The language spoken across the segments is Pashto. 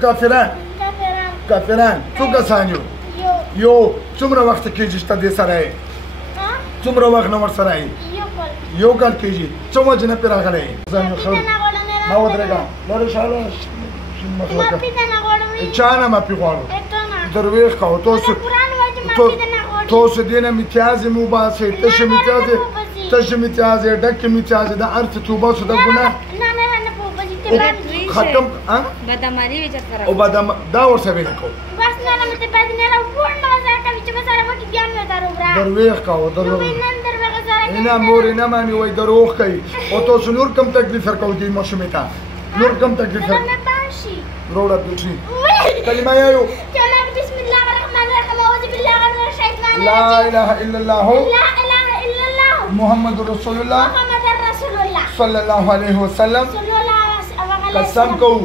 کافران څو کسان یو څومره وخت کېږي چې ته دې سره یې څومره وخت نه ورسره یې یو کال کېږي څه وجې نه پرې راغلی یې ما ودرېږه لرې شاله چا نه معافي غواړو درویش کوه تاسو دې نه امتیاز مو باسئ تشه امتیاز یې ډکې امتیاز یې د هر څه توبه شو د ګناه ختم او دا ورسره ویله کوو درویش کوه نه مورې نه مانې وایي دروغ کوي او تاسو نور کوم تکلیف ورکوو دې ماشومې ته نور کوم تکلیف روړه بیټري کلمه یایو لا اله الا الله محمد رسول الله صلی الله علیه وسلم قسم کوو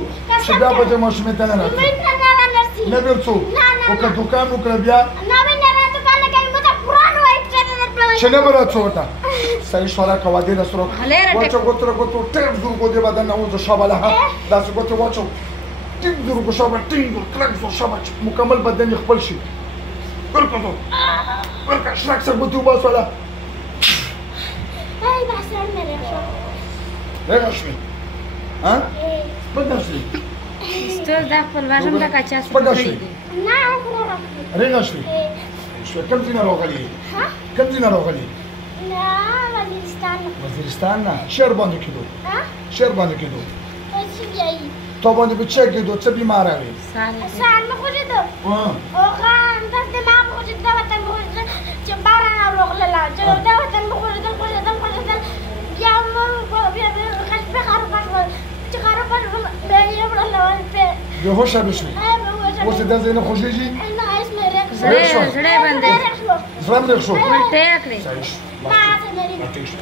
چې بیا به دې ماشومې ته نه راځو نه بیرڅو او که دوکان وکړه بیا چې نه به راځو ورته صحیح شوره کوه دې رسرو واچو ګوتو ټیپ زورګو دې بدن نه وځو شابه لها داسې ګوتې واچو ټیپ زورګو شابه ټینګ کلک زور شابه چې مکمل بدن یې خپل شي ورکه زو ورکه شرک سر ګوتې وباسو له رغه شوې بدل شوې استاد دا خپل واژم دا کچا بدل شوې رغه شوې کوم ځای نه راغلې کوم ځای نه راغلې وزیرستان نه شهر باندې کېدو شهر باندې کېدو تا باندې به چه کېدو څه بیماره وې سال مې خوږېدو هغه همداسې دماغ مې خوږېدو دا وطن مې خوږېدل چې باران راغلله چې دا وطن مې خوږېدل بیا بیا خشبه خرابه شول چې خرابه شول بیا یې وړله بېهوشه به شوې اوس دې دا ځای نه خوږېږي زړه یې بندې زړه مې رېږ شو الټۍ یې کړې صحیح